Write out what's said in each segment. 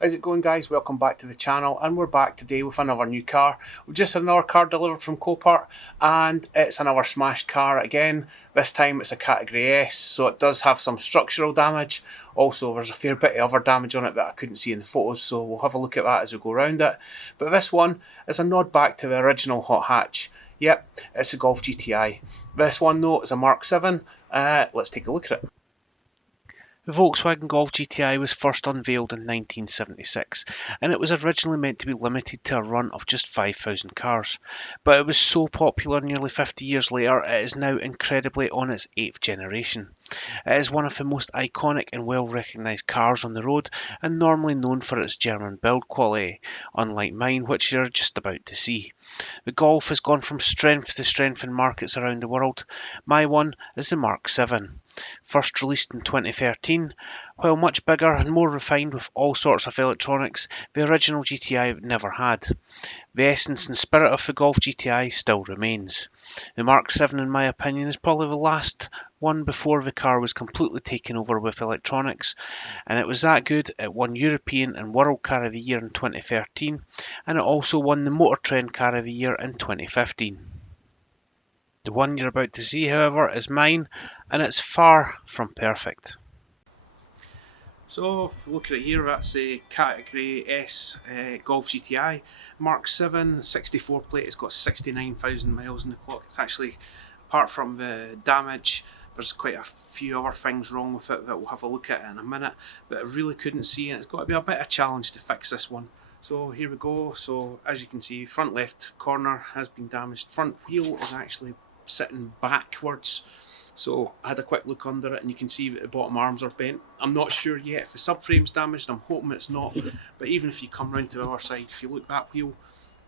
How's it going, guys? Welcome back to the channel, and we're back today with another new car. We've just had another car delivered from Copart, and it's another smashed car again. This time it's a category S, so it does have some structural damage. Also, there's a fair bit of other damage on it that I couldn't see in the photos, so we'll have a look at that as we go around it. But this one is a nod back to the original hot hatch. Yep, it's a Golf GTI. This one though is a Mark 7. Let's take a look at it. The Volkswagen Golf GTI was first unveiled in 1976, and it was originally meant to be limited to a run of just 5,000 cars. But it was so popular nearly 50 years later, it is now incredibly on its 8th generation. It is one of the most iconic and well recognised cars on the road, and normally known for its German build quality, unlike mine, which you're just about to see. The Golf has gone from strength to strength in markets around the world. My one is the Mark 7. First released in 2013, while much bigger and more refined with all sorts of electronics, the original GTI never had. The essence and spirit of the Golf GTI still remains. The Mark 7, in my opinion, is probably the last one before the car was completely taken over with electronics, and it was that good it won European and World Car of the Year in 2013, and it also won the Motor Trend Car of the Year in 2015. The one you're about to see, however, is mine, and it's far from perfect. So, if you look at it here, that's a Category S Golf GTI Mark 7, 64 plate. It's got 69,000 miles on the clock. It's actually, apart from the damage, there's quite a few other things wrong with it that we'll have a look at in a minute, but I really couldn't see, and it's got to be a bit of a challenge to fix this one. So here we go. So as you can see, front left corner has been damaged. Front wheel is actually sitting backwards, so I had a quick look under it and you can see that the bottom arms are bent. I'm not sure yet if the subframe's damaged. I'm hoping it's not, but even if you come round to the other side, if you look, that wheel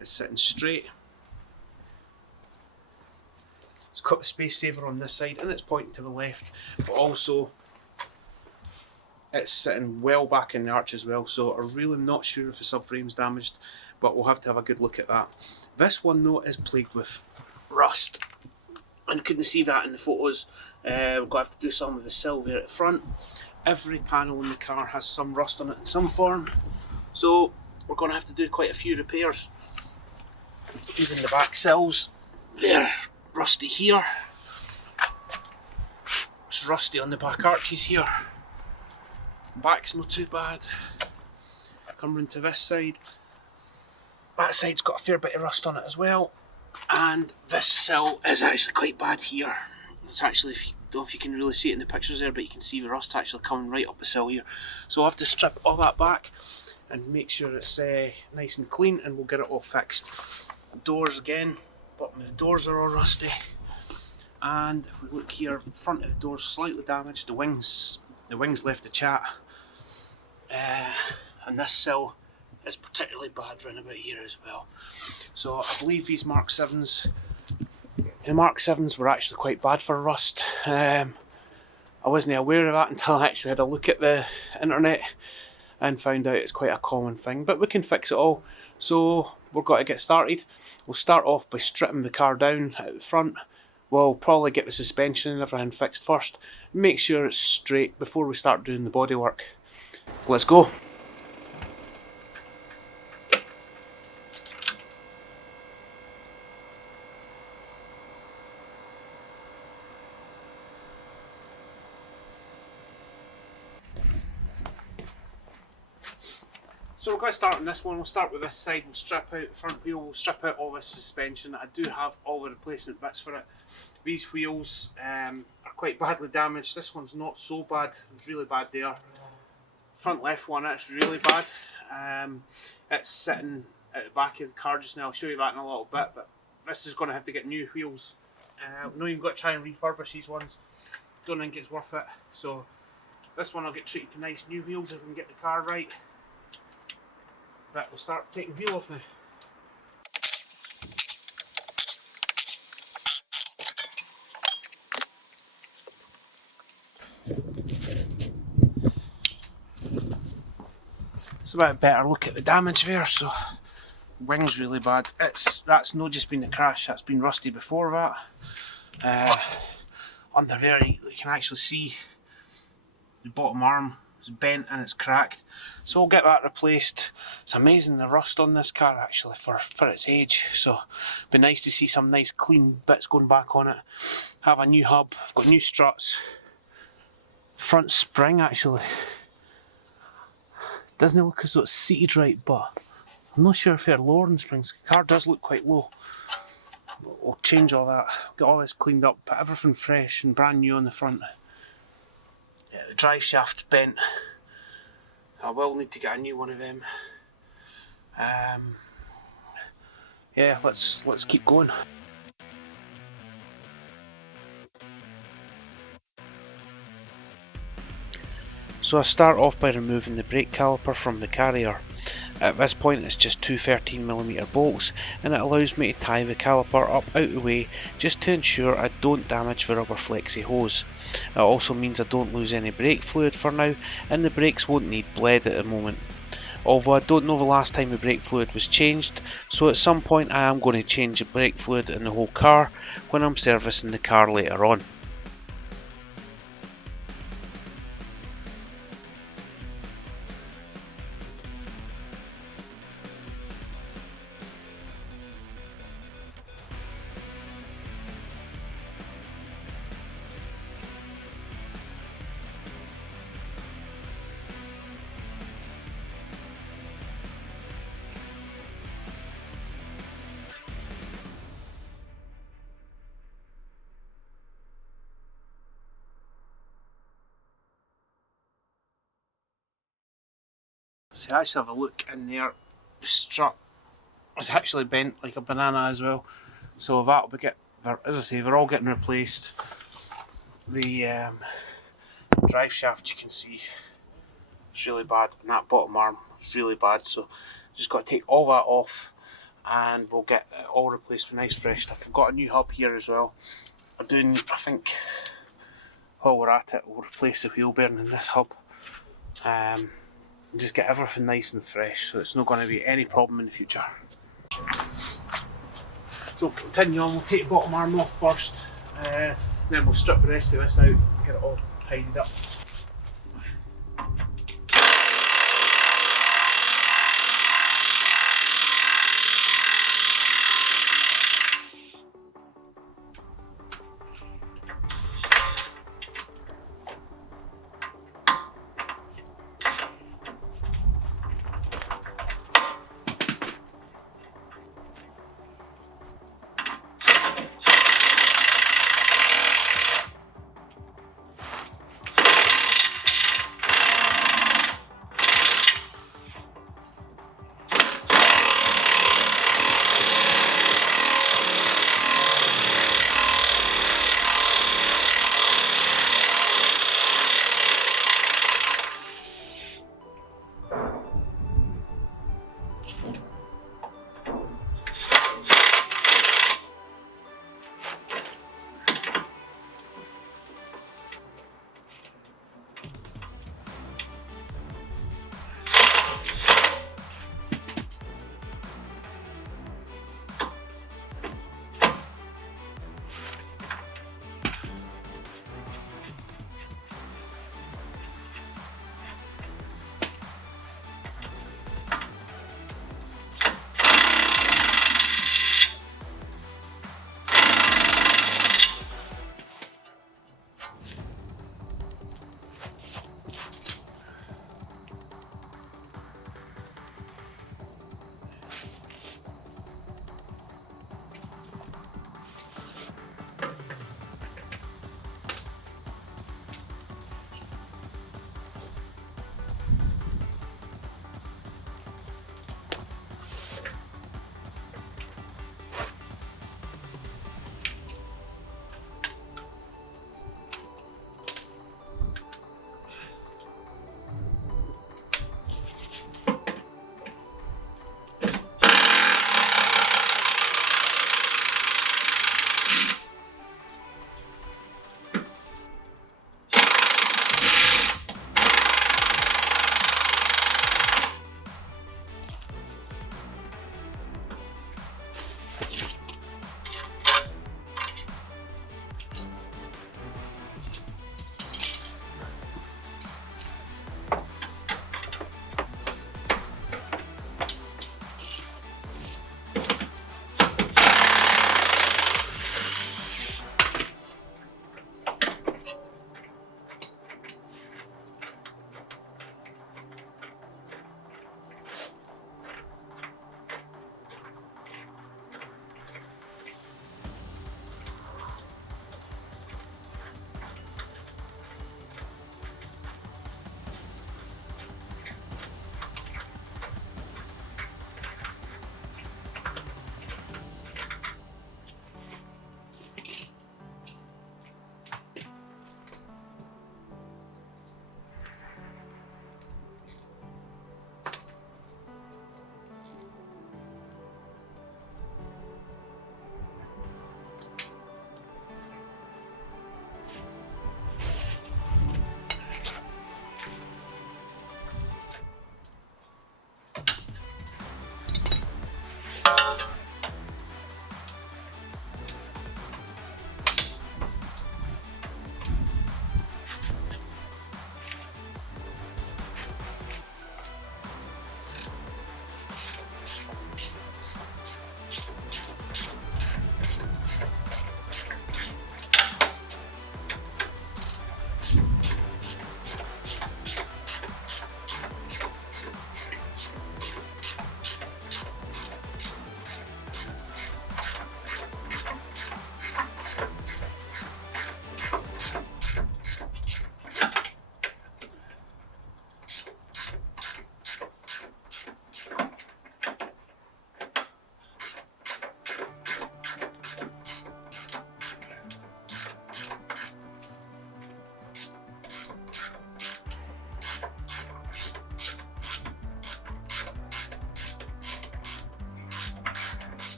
is sitting straight. It's got the space saver on this side and it's pointing to the left, but also it's sitting well back in the arch as well, so I'm really not sure if the subframe's damaged, but we'll have to have a good look at that. This one though is plagued with rust, and couldn't see that in the photos. We're going to have to do some with the silver at the front. Every panel in the car has some rust on it in some form, so we're going to have to do quite a few repairs. Even the back sills, they're rusty here. It's rusty on the back arches here. Back's not too bad. Come round to this side. That side's got a fair bit of rust on it as well. And this sill is actually quite bad here. It's actually, I don't know if you can really see it in the pictures there, but you can see the rust actually coming right up the sill here. So I'll have to strip all that back and make sure it's nice and clean, and we'll get it all fixed. Doors again, bottom of the doors are all rusty. And if we look here, front of the door's slightly damaged. The wings left the chat. And this sill is particularly bad round about here as well. So I believe these Mark 7s, the Mark 7s were actually quite bad for rust. I wasn't aware of that until I actually had a look at the internet and found out it's quite a common thing, but we can fix it all. So we're going to get started. We'll start off by stripping the car down at the front. We'll probably get the suspension and everything fixed first. Make sure it's straight before we start doing the bodywork. Let's go. So we're going to start on this one. We'll start with this side. We'll strip out the front wheel. We'll strip out all this suspension. I do have all the replacement bits for it. These wheels are quite badly damaged. This one's not so bad. It's really bad there. Front left one, it's really bad. It's sitting at the back of the car just now. I'll show you that in a little bit, but this is going to have to get new wheels. I know you've got to try and refurbish these ones. Don't think it's worth it. So this one will get treated to nice new wheels if we can get the car right. But we'll start taking the wheel off now. It's a bit better look at the damage there. So wing's really bad. That's not just been the crash, that's been rusty before that. Under there you can actually see the bottom arm It's bent and it's cracked. So we'll get that replaced. It's amazing the rust on this car actually for its age. So it'd be nice to see some nice clean bits going back on it. Have a new hub, I've got new struts. Front spring actually doesn't look as though it's seated right, but I'm not sure if they're lower than springs. The car does look quite low. We'll change all that, get all this cleaned up, put everything fresh and brand new on the front. The drive shaft's bent. I will need to get a new one of them. Yeah, let's keep going. So I start off by removing the brake caliper from the carrier. At this point it's just two 13mm bolts, and it allows me to tie the caliper up out the way just to ensure I don't damage the rubber flexi hose. It also means I don't lose any brake fluid for now, and the brakes won't need bled at the moment. Although I don't know the last time the brake fluid was changed, so at some point I am going to change the brake fluid in the whole car when I'm servicing the car later on. So I actually have a look in there. The strut is actually bent like a banana as well. So that'll be as I say, they're all getting replaced. The drive shaft, you can see, it's really bad, and that bottom arm is really bad. So just got to take all that off, and we'll get it all replaced with nice fresh stuff. We've got a new hub here as well. I think, while we're at it, we'll replace the wheel bearing in this hub. And just get everything nice and fresh, so it's not going to be any problem in the future. So we'll continue on, we'll take the bottom arm off first, then we'll strip the rest of this out and get it all tidied up.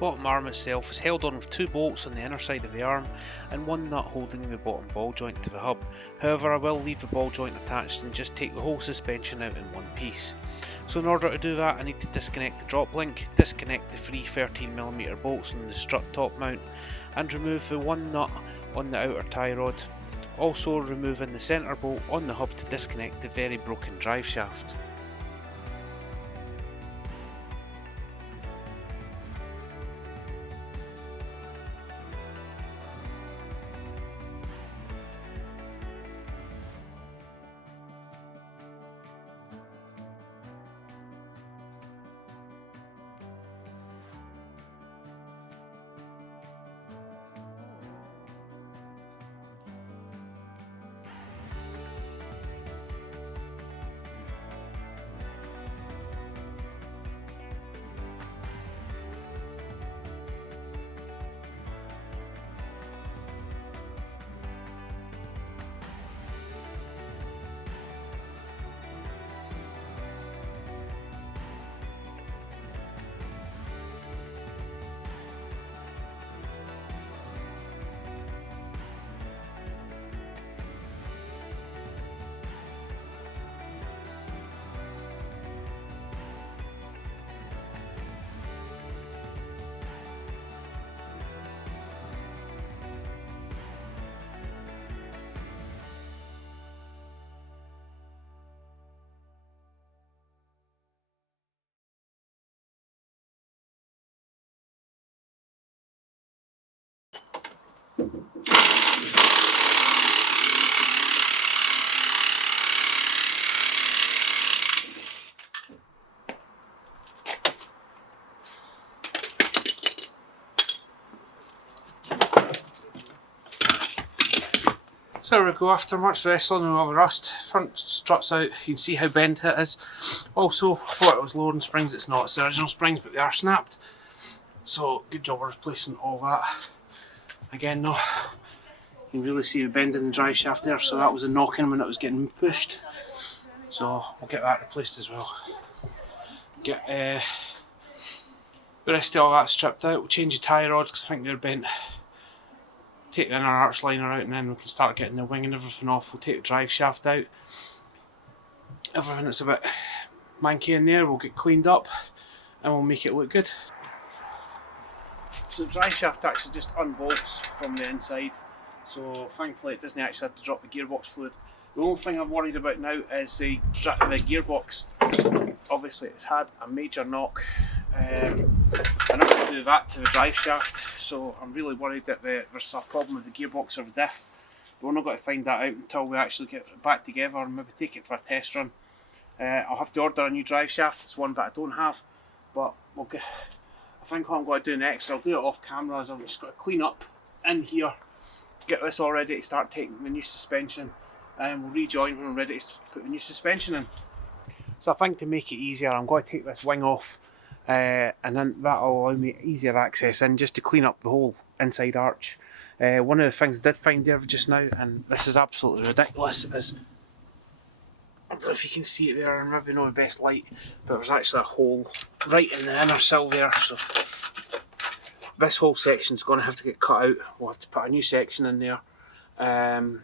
bottom arm itself is held on with 2 bolts on the inner side of the arm and 1 nut holding the bottom ball joint to the hub. However, I will leave the ball joint attached and just take the whole suspension out in one piece. So in order to do that, I need to disconnect the drop link, disconnect the 3 13mm bolts on the strut top mount, and remove the 1 nut on the outer tie rod. Also removing the centre bolt on the hub to disconnect the very broken drive shaft. So there we go, after much wrestling and all the rust, front struts out, you can see how bent it is. Also, I thought it was lowering springs, it's not, it's the original springs, but they are snapped. So, good job of replacing all that. Again though, you can really see the bend in the drive shaft there, so that was a knocking when it was getting pushed. So, we'll get that replaced as well. Get the rest of all that stripped out, we'll change the tie rods because I think they're bent. Take the inner arch liner out and then we can start getting the wing and everything off. We'll take the drive shaft out. Everything that's a bit manky in there will get cleaned up and we'll make it look good. So the drive shaft actually just unbolts from the inside, so thankfully it doesn't actually have to drop the gearbox fluid. The only thing I'm worried about now is the gearbox. Obviously it's had a major knock. I never do that to the drive shaft, so I'm really worried that there's a problem with the gearbox or the diff. We're not going to find that out until we actually get it back together and maybe take it for a test run. I'll have to order a new drive shaft, it's one that I don't have, but we'll get, I think what I'm going to do next, I'll do it off camera, is I'm just going to clean up in here, get this all ready to start taking the new suspension, and we'll rejoin when I'm ready to put the new suspension in. So I think to make it easier, I'm going to take this wing off. And then that'll allow me easier access in just to clean up the whole inside arch. One of the things I did find there just now, and this is absolutely ridiculous, is, I don't know if you can see it there, maybe not the best light, but there's actually a hole right in the inner sill there, so this whole section's going to have to get cut out. We'll have to put a new section in there and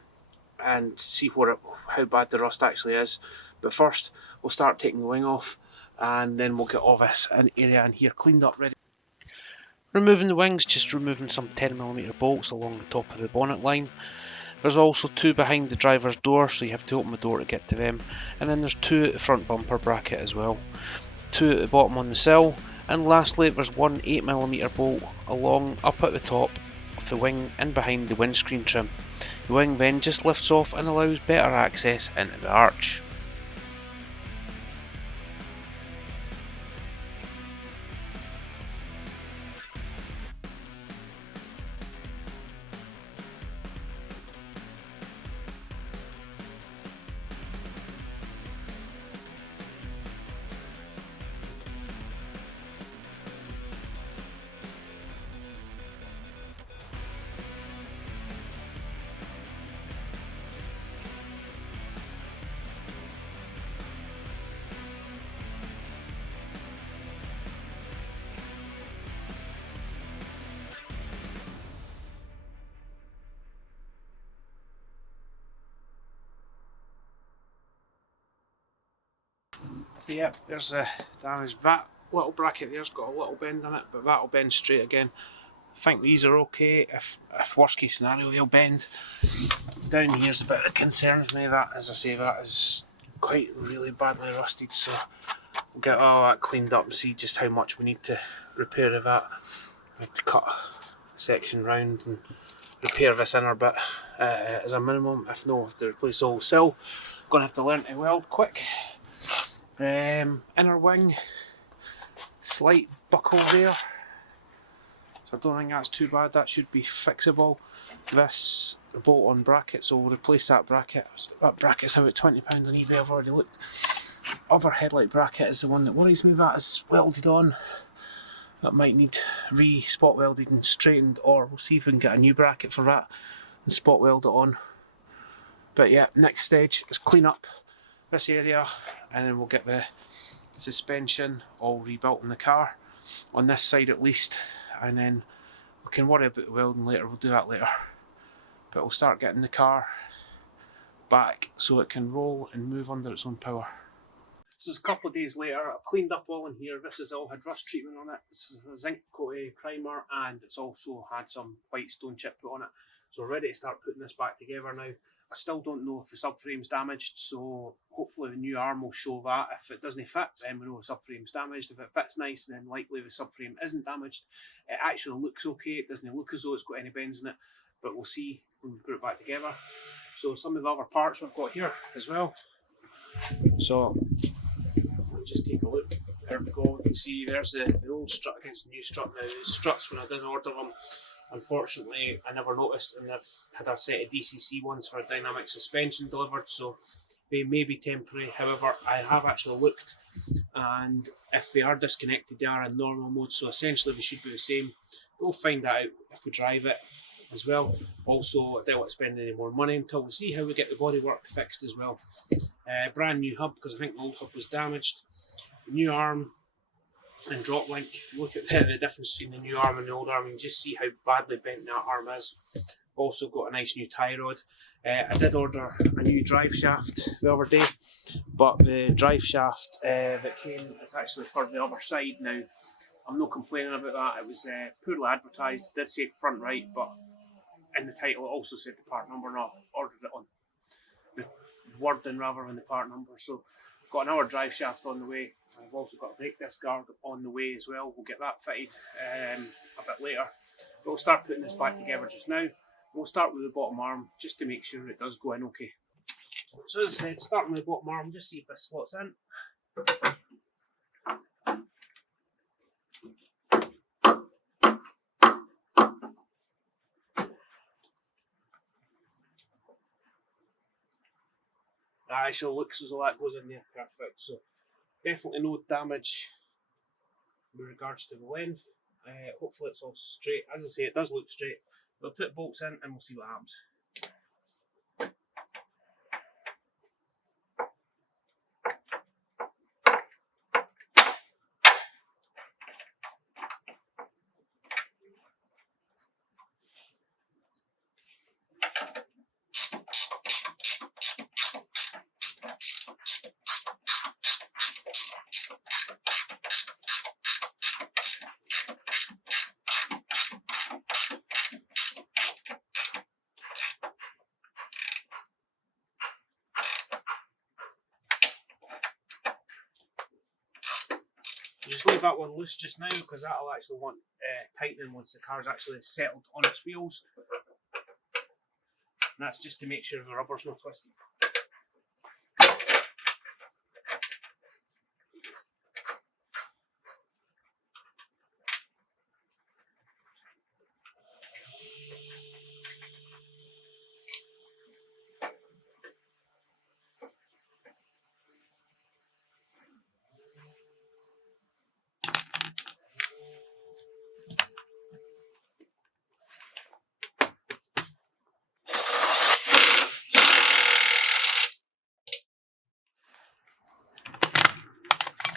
see how bad the rust actually is. But first, we'll start taking the wing off, and then we'll get all this area in here cleaned up, ready. Removing the wings, just removing some 10mm bolts along the top of the bonnet line. There's also 2 behind the driver's door, so you have to open the door to get to them. And then there's 2 at the front bumper bracket as well. 2 at the bottom on the sill. And lastly, there's 1 8mm bolt along up at the top of the wing and behind the windscreen trim. The wing then just lifts off and allows better access into the arch. Yep, there's a damaged that little bracket there's got a little bend in it, but that'll bend straight again. I think these are okay. If worst case scenario they'll bend. Down here's a bit that concerns me. That, as I say, that is quite really badly rusted, so we'll get all that cleaned up and see just how much we need to repair of that. I have to cut a section round and repair this inner bit as a minimum. If no, have to replace the whole sill. Going to have to learn to weld quick. Inner wing, slight buckle there, so I don't think that's too bad. That should be fixable. This bolt-on bracket, so we'll replace that bracket. That bracket's about £20 on eBay, I've already looked. Other headlight bracket is the one that worries me. That is welded on. That might need re-spot welded and straightened, or we'll see if we can get a new bracket for that and spot weld it on. But yeah, next stage is clean up this area, and then we'll get the suspension all rebuilt in the car, on this side at least, and then we can worry about the welding later. We'll do that later, but we'll start getting the car back so it can roll and move under its own power. This is a couple of days later. I've cleaned up all in here. This has all had rust treatment on it. This is a zinc coated primer, and it's also had some white stone chip put on it, so we're ready to start putting this back together now. I still don't know if the subframe's damaged, so hopefully the new arm will show that. If it doesn't fit, then we know the subframe's damaged. If it fits nice, then likely the subframe isn't damaged. It actually looks okay. It doesn't look as though it's got any bends in it, but we'll see when we put it back together. So some of the other parts we've got here as well. So we'll just take a look. There we go. You can see there's the old strut against the new strut now. The struts, when I did order them, unfortunately I never noticed, and I've had a set of DCC ones for a dynamic suspension delivered, so they may be temporary. However, I have actually looked, and if they are disconnected, they are in normal mode, so essentially they should be the same. We'll find that out if we drive it as well. Also, I don't want to spend any more money until we see how we get the bodywork fixed as well. Brand new hub, because I think the old hub was damaged. New arm and drop link. If you look at the difference between the new arm and the old arm, you can just see how badly bent that arm is. Also got a nice new tie rod. I did order a new drive shaft the other day, but the drive shaft that came is actually for the other side now. I'm not complaining about that. It was poorly advertised. It did say front right, but in the title it also said the part number, and I ordered it on the wording rather than the part number. So got another drive shaft on the way. I've also got a brake disc guard on the way as well. We'll get that fitted a bit later. But we'll start putting this back together just now. We'll start with the bottom arm just to make sure it does go in okay. So as I said, starting with the bottom arm, just see if this slots in. That actually looks as though that goes in there perfect. So definitely no damage with regards to the length. Hopefully it's all straight. As I say, it does look straight. We'll put bolts in and we'll see what happens. Just leave that one loose just now, because that'll actually want tightening once the car's actually settled on its wheels. And that's just to make sure the rubber's not twisted.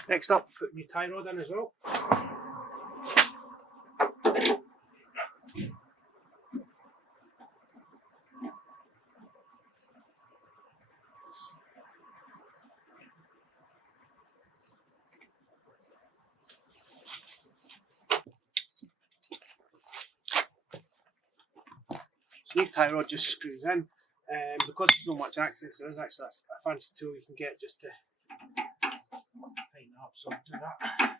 Next up, put a new tie rod in as well. rear tie rod just screws in. Because there's not much access, there is actually a fancy tool you can get just to tighten it up, so I'll do that.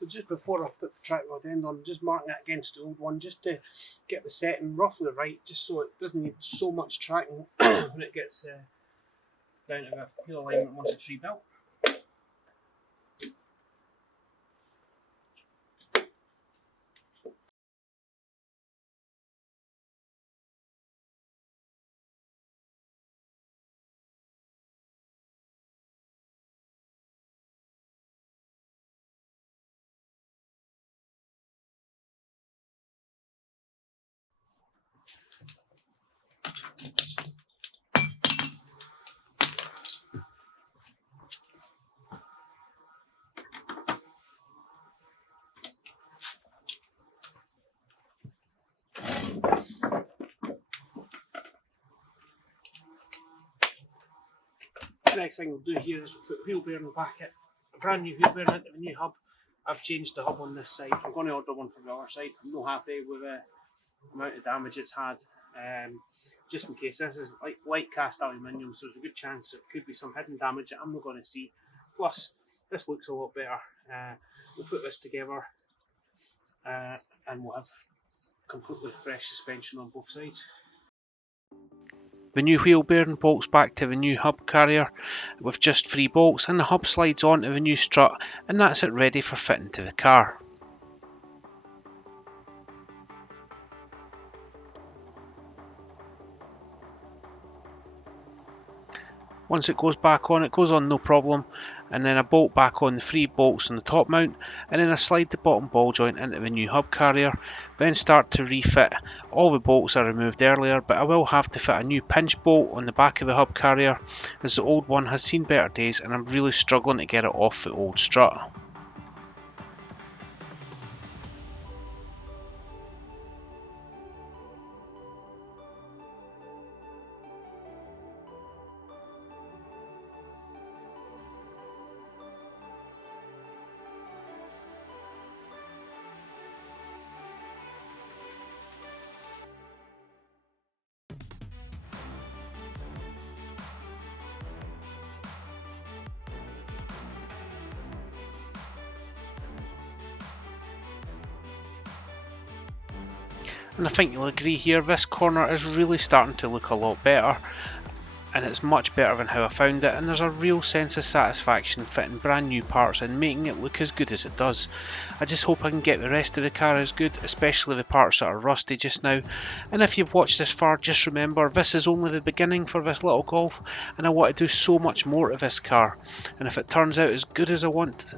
So just before I put the track rod end on, I'm just marking it against the old one just to get the setting roughly right, just so it doesn't need so much tracking when it gets down to the wheel alignment once it's rebuilt. The next thing we'll do here is we'll put wheel bearing back at a brand new wheel bearing into the new hub. I've changed the hub on this side. I'm going to order one from the other side. I'm not happy with the amount of damage it's had. Just in case, this is like light cast aluminium, so there's a good chance it could be some hidden damage that I'm not going to see. Plus, this looks a lot better. We'll put this together and we'll have completely fresh suspension on both sides. The new wheel bearing bolts back to the new hub carrier with just 3 bolts, and the hub slides onto the new strut, and that's it ready for fitting to the car. Once it goes on no problem, and then I bolt back on the 3 bolts on the top mount, and then I slide the bottom ball joint into the new hub carrier, then start to refit. All the bolts I removed earlier, but I will have to fit a new pinch bolt on the back of the hub carrier as the old one has seen better days and I'm really struggling to get it off the old strut. And I think you'll agree here, this corner is really starting to look a lot better, and it's much better than how I found it, and there's a real sense of satisfaction fitting brand new parts and making it look as good as it does. I just hope I can get the rest of the car as good, especially the parts that are rusty just now. And if you've watched this far, just remember this is only the beginning for this little Golf, and I want to do so much more to this car, and if it turns out as good as I want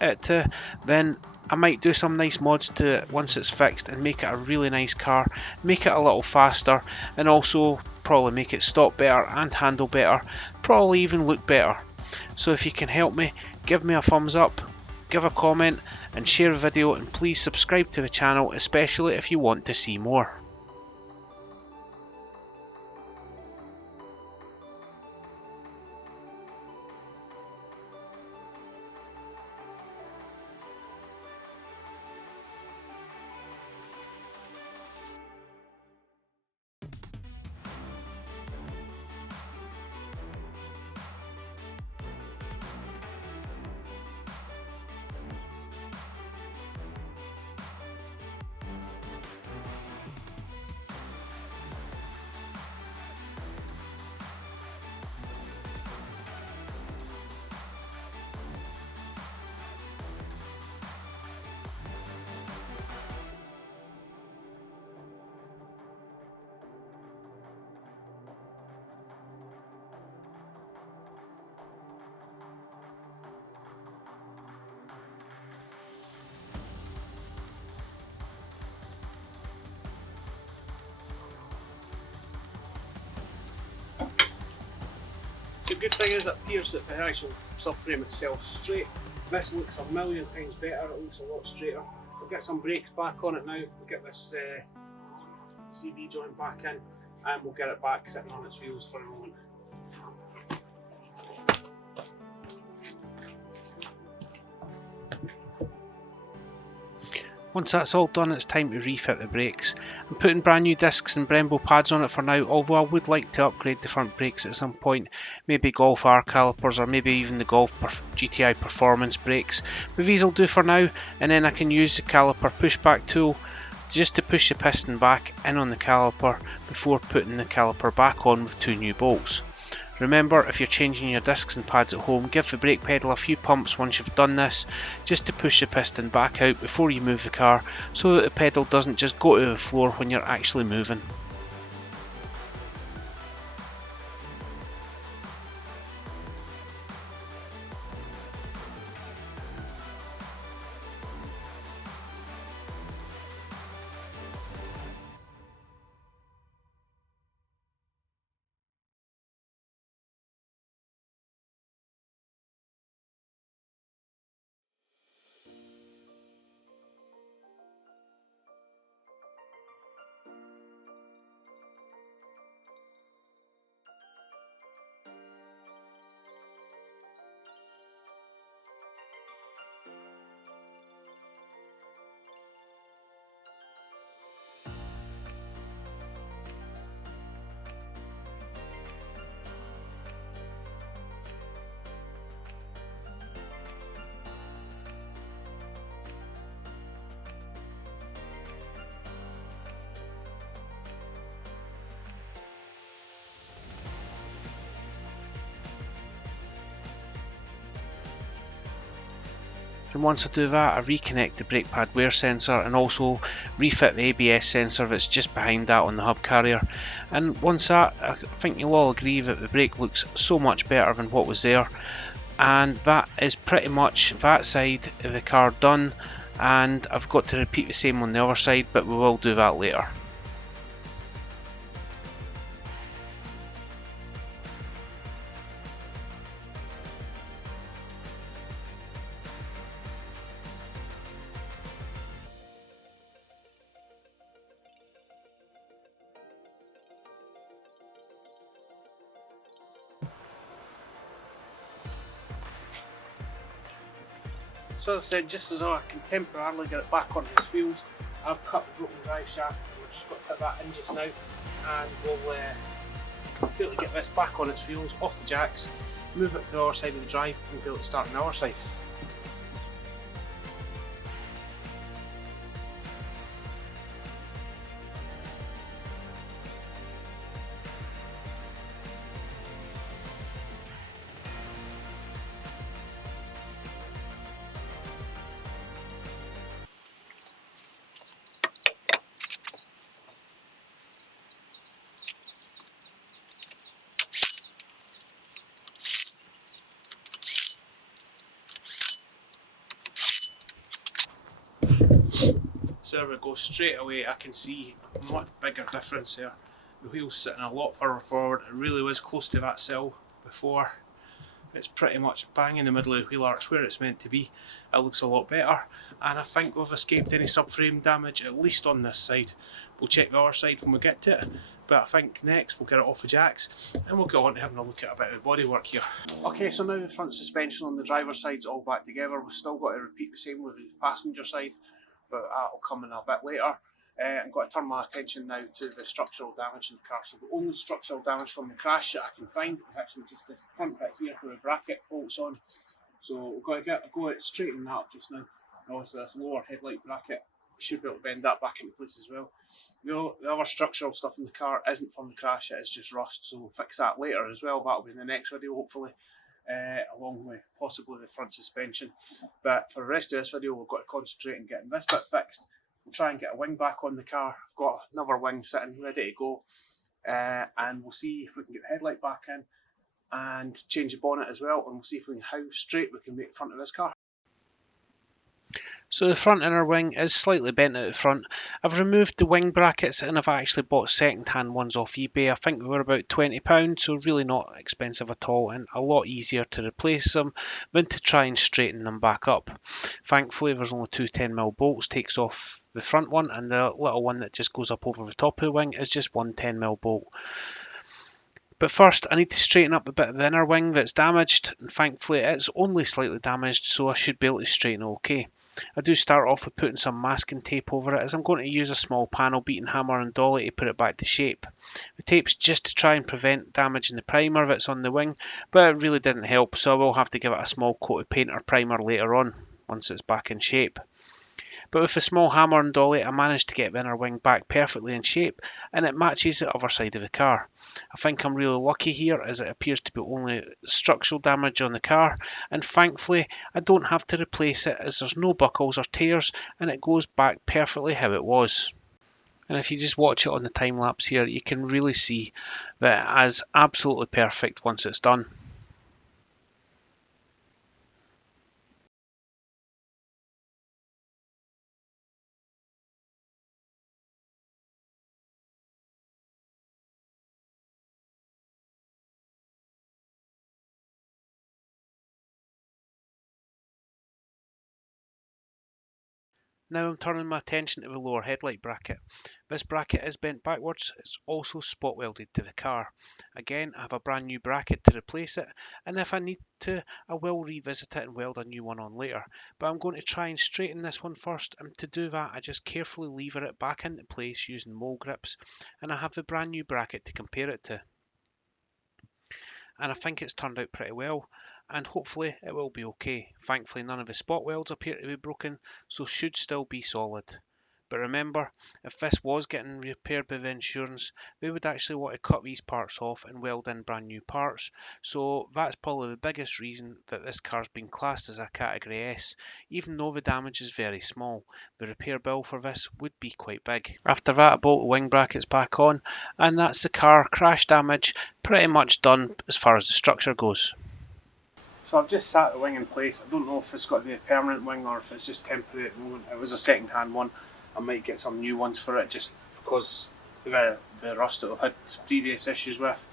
it to, then I might do some nice mods to it once it's fixed and make it a really nice car, make it a little faster, and also probably make it stop better and handle better, probably even look better. So if you can help me, give me a thumbs up, give a comment and share the video, and please subscribe to the channel, especially if you want to see more. The good thing is it appears that the actual subframe itself straight. This looks a million times better, it looks a lot straighter. We'll get some brakes back on it now, we'll get this CD joint back in and we'll get it back sitting on its wheels for a moment. Once that's all done, it's time to refit the brakes. I'm putting brand new discs and Brembo pads on it for now, although I would like to upgrade the front brakes at some point. Maybe Golf R calipers or maybe even the Golf GTI performance brakes. But these will do for now, and then I can use the caliper pushback tool just to push the piston back in on the caliper before putting the caliper back on with 2 new bolts. Remember, if you're changing your discs and pads at home, give the brake pedal a few pumps once you've done this, just to push the piston back out before you move the car, so that the pedal doesn't just go to the floor when you're actually moving. And once I do that, I reconnect the brake pad wear sensor and also refit the ABS sensor that's just behind that on the hub carrier. And once that, I think you'll all agree that the brake looks so much better than what was there. And that is pretty much that side of the car done, and I've got to repeat the same on the other side, but we will do that later. So as I said, just as I can temporarily get it back onto its wheels, I've cut the broken drive shaft. We're just got to put that in just now, and we'll be able to get this back on its wheels, off the jacks, move it to the other side of the drive, and be able to start on the other side. So there we go, straight away I can see a much bigger difference there. The wheel's sitting a lot further forward. It really was close to that sill before. It's pretty much bang in the middle of the wheel arch where it's meant to be. It looks a lot better, and I think we've escaped any subframe damage, at least on this side. We'll check the other side when we get to it, but I think next we'll get it off the jacks and we'll go on to having a look at a bit of the bodywork here. Okay, so now the front suspension on the driver's side's all back together. We've still got to repeat the same with the passenger side, but that'll come in a bit later. I'm going to turn my attention now to the structural damage in the car. So the only structural damage from the crash that I can find is actually just this front bit here where the bracket bolts on. So we're going to go straighten that up just now. And also this lower headlight bracket, should be able to bend that back into place as well. The other structural stuff in the car isn't from the crash, it is just rust, so we'll fix that later as well. That'll be in the next video hopefully, along with possibly the front suspension. But for the rest of this video we've got to concentrate on getting this bit fixed. We'll try and get a wing back on the car. I've got another wing sitting ready to go, and we'll see if we can get the headlight back in and change the bonnet as well, and we'll see if we can, how straight we can make the front of this car. So the front inner wing is slightly bent at the front. I've removed the wing brackets and I've actually bought second-hand ones off eBay. I think they were about £20, so really not expensive at all and a lot easier to replace them than to try and straighten them back up. Thankfully there's only two 10mm bolts, takes off the front one, and the little one that just goes up over the top of the wing is just one 10mm bolt. But first I need to straighten up a bit of the inner wing that's damaged, and thankfully it's only slightly damaged, so I should be able to straighten it okay. I do start off with putting some masking tape over it, as I'm going to use a small panel beating hammer and dolly to put it back to shape. The tape's just to try and prevent damaging the primer that's on the wing, but it really didn't help, so I will have to give it a small coat of paint or primer later on, once it's back in shape. But with a small hammer and dolly I managed to get the inner wing back perfectly in shape, and it matches the other side of the car. I think I'm really lucky here, as it appears to be only structural damage on the car, and thankfully I don't have to replace it, as there's no buckles or tears and it goes back perfectly how it was. And if you just watch it on the time lapse here, you can really see that it is absolutely perfect once it's done. Now I'm turning my attention to the lower headlight bracket. This bracket is bent backwards, it's also spot welded to the car. Again, I have a brand new bracket to replace it, and if I need to, I will revisit it and weld a new one on later. But I'm going to try and straighten this one first, and to do that I just carefully lever it back into place using mole grips, and I have the brand new bracket to compare it to. And I think it's turned out pretty well, and hopefully it will be okay. Thankfully none of the spot welds appear to be broken, so should still be solid. But remember, if this was getting repaired by the insurance, they would actually want to cut these parts off and weld in brand new parts, so that's probably the biggest reason that this car's been classed as a category S. Even though the damage is very small, the repair bill for this would be quite big. After that I bolt the wing brackets back on, and that's the car crash damage pretty much done as far as the structure goes. So I've just sat the wing in place. I don't know if it's got to be a permanent wing or if it's just temporary at the moment. It was a second hand one. I might get some new ones for it just because the rust that I've had previous issues with.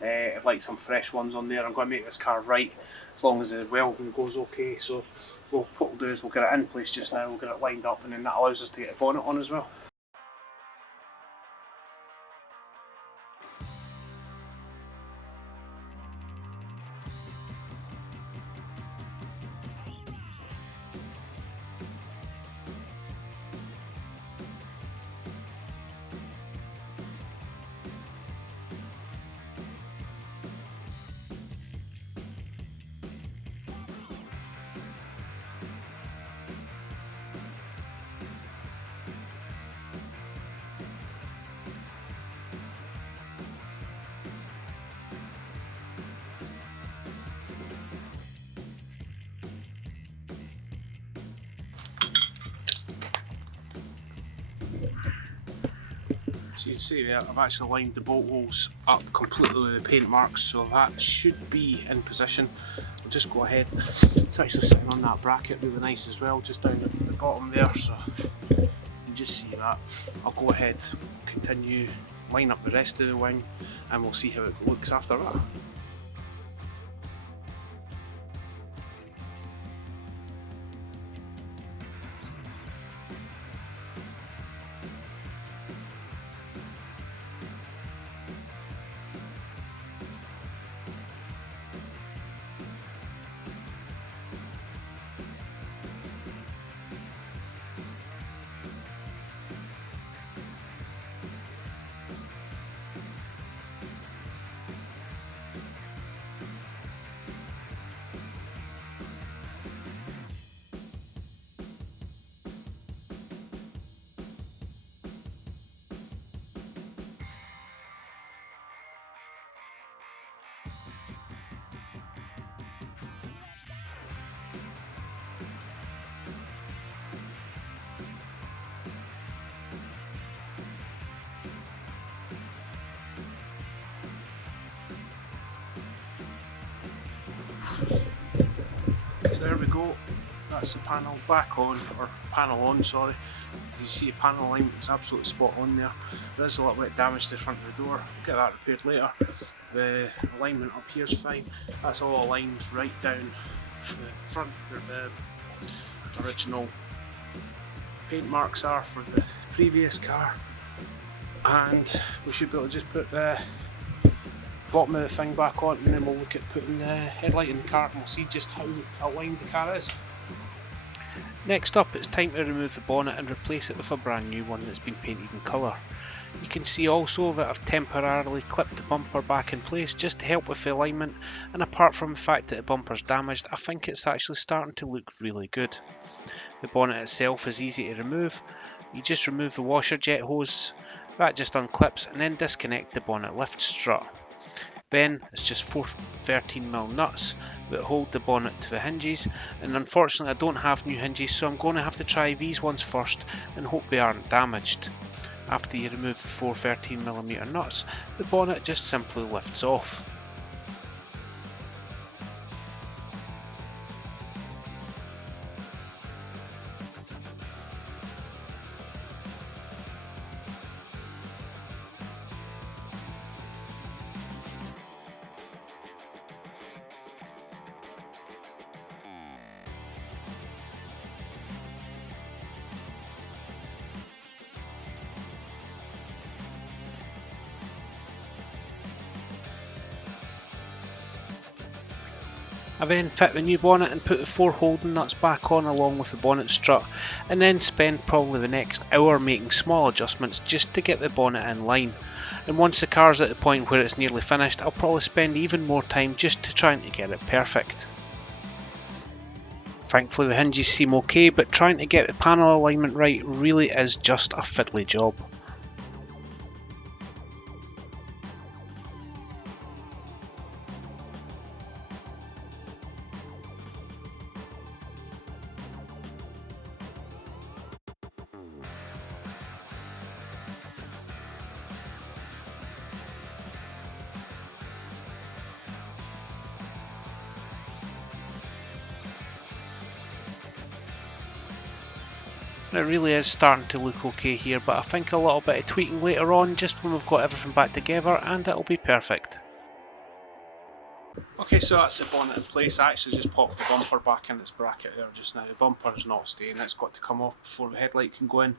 I'd like some fresh ones on there. I'm going to make this car right as long as the welding goes okay. So what we'll do is we'll get it in place just now, we'll get it lined up, and then that allows us to get a bonnet on as well. So you can see there, I've actually lined the bolt holes up completely with the paint marks, so that should be in position. I'll just go ahead. It's actually sitting on that bracket really nice as well, just down at the bottom there, so you can just see that. I'll go ahead, continue, line up the rest of the wing, and we'll see how it looks after that. So there we go, That's the panel back on, or panel on, sorry. You see the panel alignment is absolutely spot on there. There is a little bit of damage to the front of the door. We'll get that repaired later. The alignment up here is fine. That's all aligned right down the front where the original paint marks are for the previous car. And we should be able to just put the bottom of the thing back on, and then we'll look at putting the headlight in the car and we'll see just how aligned the car is. Next up, it's time to remove the bonnet and replace it with a brand new one that's been painted in colour. You can see also that I've temporarily clipped the bumper back in place just to help with the alignment, and apart from the fact that the bumper's damaged, I think it's actually starting to look really good. The bonnet itself is easy to remove. You just remove the washer jet hose, that just unclips, and then disconnect the bonnet lift strut. Then it's just 4 13mm nuts that hold the bonnet to the hinges, and unfortunately I don't have new hinges, so I'm going to have to try these ones first and hope they aren't damaged. After you remove the 4 13mm nuts, the bonnet just simply lifts off. I then fit the new bonnet and put the 4 holding nuts back on along with the bonnet strut, and then spend probably the next hour making small adjustments just to get the bonnet in line. And once the car's at the point where it's nearly finished, I'll probably spend even more time just to trying to get it perfect. Thankfully the hinges seem okay, but trying to get the panel alignment right really is just a fiddly job. It really is starting to look okay here, but I think a little bit of tweaking later on, just when we've got everything back together, and it'll be perfect. Okay, so that's the bonnet in place. I actually just popped the bumper back in its bracket there just now. The bumper is not staying, it's got to come off before the headlight can go in.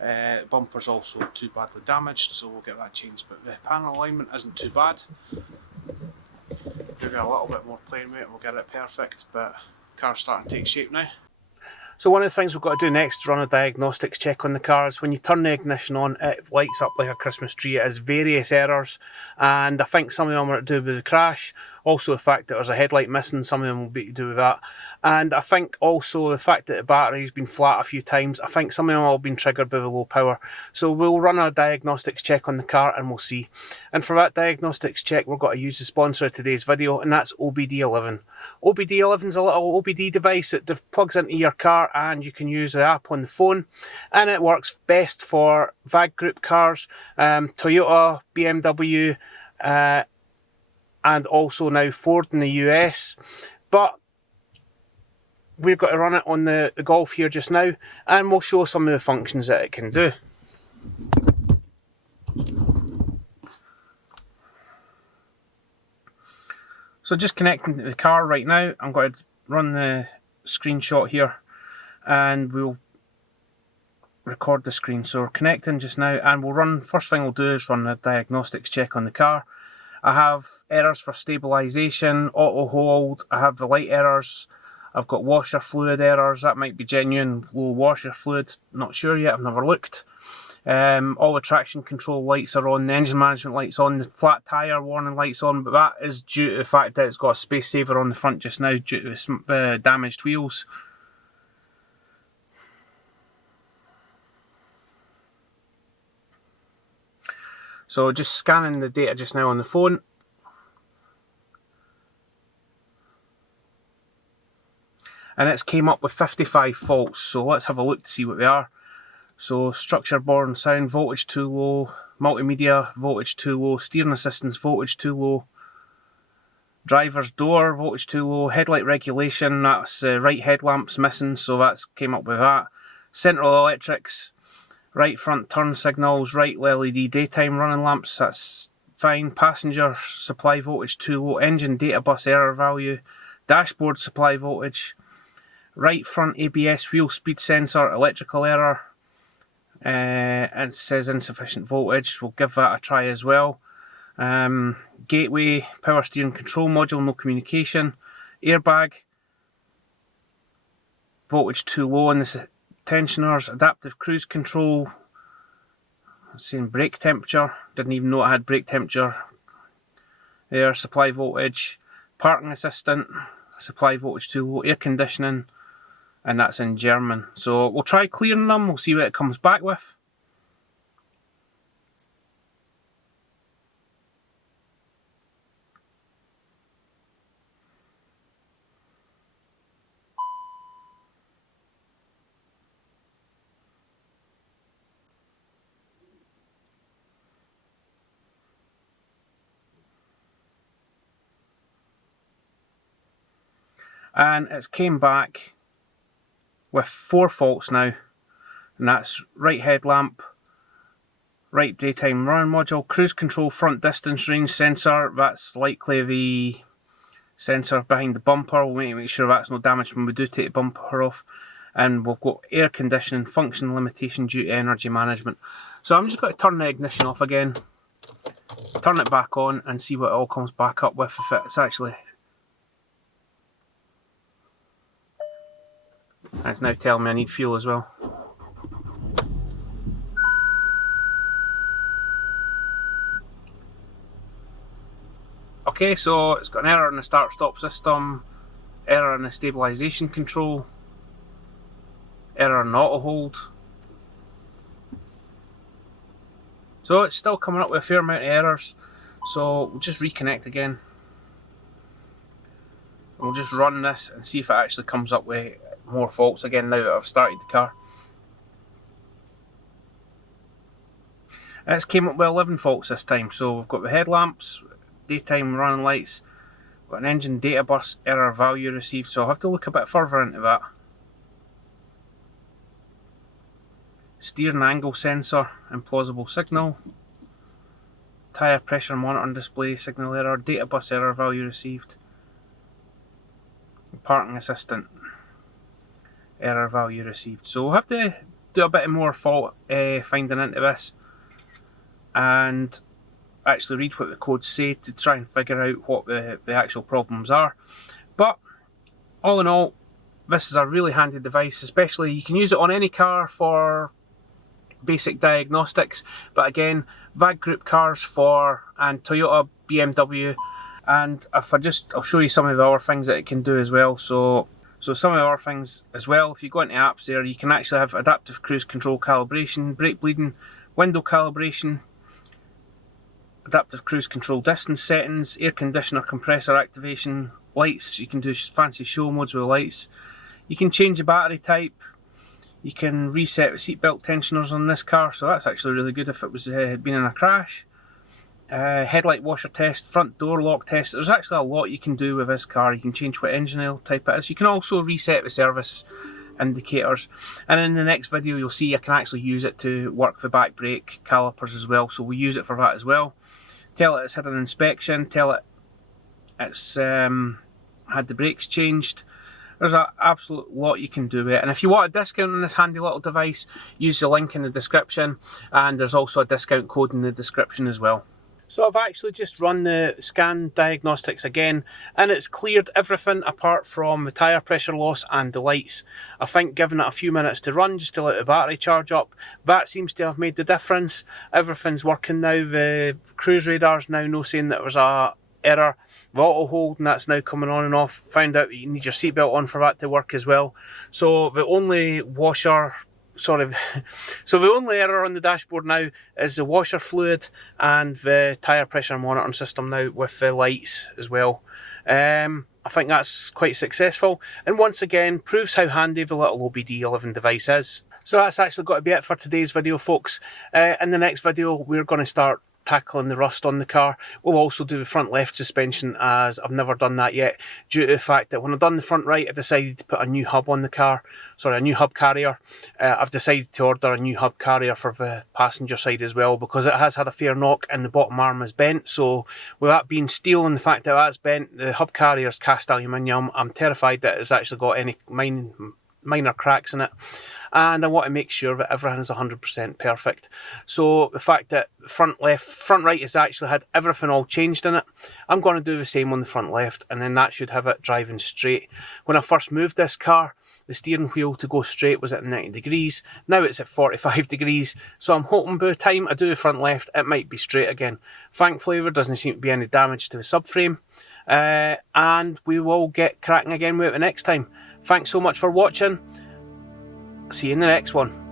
The bumper's also too badly damaged, so we'll get that changed, but the panel alignment isn't too bad. We've got a little bit more playing with it and we'll get it perfect, but the car's starting to take shape now. So one of the things we've got to do next is run a diagnostics check on the cars. When you turn the ignition on, it lights up like a Christmas tree. It has various errors, and I think some of them are to do with the crash. Also the fact that there's a headlight missing, some of them will be to do with that. And I think also the fact that the battery's been flat a few times, I think some of them have all been triggered by the low power. So we'll run a diagnostics check on the car and we'll see. And for that diagnostics check, we've got to use the sponsor of today's video, and that's OBD11. OBD11 is a little OBD device that plugs into your car, and you can use the app on the phone, and it works best for VAG group cars, Toyota, BMW, and also now Ford in the US. But we've got to run it on the Golf here just now, and we'll show some of the functions that it can do. So just connecting to the car right now, I'm going to run the screenshot here and we'll record the screen. So we're connecting just now, and we'll run, first thing we'll do is run a diagnostics check on the car. I have errors for stabilisation, auto hold, I have the light errors, I've got washer fluid errors, that might be genuine low washer fluid, not sure yet, I've never looked. All the traction control lights are on, the engine management lights on, the flat tyre warning lights on, but that is due to the fact that it's got a space saver on the front just now due to the damaged wheels. So just scanning the data just now on the phone. And it's came up with 55 faults, so let's have a look to see what they are. So structure borne sound, voltage too low, multimedia, voltage too low, steering assistance, voltage too low, Driver's door, voltage too low. Headlight regulation, that's right headlamps missing, so that's came up with that. Central electrics, right front turn signals, right LED daytime running lamps, that's fine. Passenger supply voltage too low. Engine data bus error value. Dashboard supply voltage. Right front ABS wheel speed sensor, electrical error. And it says insufficient voltage. We'll give that a try as well. Gateway, power steering control module, no communication. Airbag, voltage too low on the tensioners. Adaptive cruise control, it's saying brake temperature, didn't even know it had brake temperature there. Supply voltage. Parking assistant, supply voltage too low. Air conditioning, and that's in German. So we'll try clearing them, we'll see what it comes back with. And it's came back with 4 faults now, and that's right headlamp, right daytime running module, cruise control, front distance range sensor, that's likely the sensor behind the bumper. We'll make sure that's no damage when we do take the bumper off. And we've got air conditioning, function limitation due to energy management. So I'm just going to turn the ignition off again, turn it back on, and see what it all comes back up with, if it's actually... It's now telling me I need fuel as well. Okay, so it's got an error in the start-stop system, error in the stabilisation control, error in the auto hold. So it's still coming up with a fair amount of errors, so we'll just reconnect again. We'll just run this and see if it actually comes up with more faults again now that I've started the car. And it's came up with 11 faults this time. So we've got the headlamps, daytime running lights, we've got an engine data bus error value received, so I'll have to look a bit further into that. Steering angle sensor, implausible signal. Tyre pressure monitoring display, signal error, data bus error value received. Parking assistant, error value received. So we'll have to do a bit more fault finding into this and actually read what the codes say to try and figure out what the actual problems are. But all in all, this is a really handy device, especially you can use it on any car for basic diagnostics, but again, VAG group cars and Toyota, BMW, and I'll show you some of the other things that it can do as well. So some of the other things as well, if you go into apps there, you can actually have adaptive cruise control calibration, brake bleeding, window calibration, adaptive cruise control distance settings, air conditioner compressor activation, lights, you can do fancy show modes with lights, you can change the battery type, you can reset the seatbelt tensioners on this car, so that's actually really good if it was had been in a crash. Headlight washer test, front door lock test. There's actually a lot you can do with this car. You can change what engine oil type it is. You can also reset the service indicators, and in the next video you'll see I can actually use it to work the back brake calipers as well, so we'll use it for that as well. Tell it it's had an inspection, tell it it's had the brakes changed. There's an absolute lot you can do with it, and if you want a discount on this handy little device, use the link in the description, and there's also a discount code in the description as well. So I've actually just run the scan diagnostics again, and it's cleared everything apart from the tyre pressure loss and the lights. I think giving it a few minutes to run just to let the battery charge up, that seems to have made the difference. Everything's working now. The cruise radar's now no saying that there was a error. The auto hold, and that's now coming on and off. Found out that you need your seatbelt on for that to work as well. So the only so the only error on the dashboard now is the washer fluid and the tyre pressure monitoring system now with the lights as well. I think that's quite successful, and once again proves how handy the little OBD11 device is. So that's actually got to be it for today's video, folks. In the next video we're going to start tackling the rust on the car. We'll also do the front left suspension, as I've never done that yet, due to the fact that when I've done the front right, I decided to put a new hub on the car, a new hub carrier. I've decided to order a new hub carrier for the passenger side as well, because it has had a fair knock and the bottom arm is bent. So with that being steel and the fact that that's bent, the hub carrier is cast aluminium, I'm terrified that it's actually got any minor cracks in it, and I want to make sure that everything is 100% perfect. So the fact that front right has actually had everything all changed in it, I'm going to do the same on the front left, and then that should have it driving straight. When I first moved this car, the steering wheel to go straight was at 90 degrees, now it's at 45 degrees, so I'm hoping by the time I do the front left it might be straight again. Thankfully there doesn't seem to be any damage to the subframe, and we will get cracking again with it the next time. Thanks so much for watching. See you in the next one.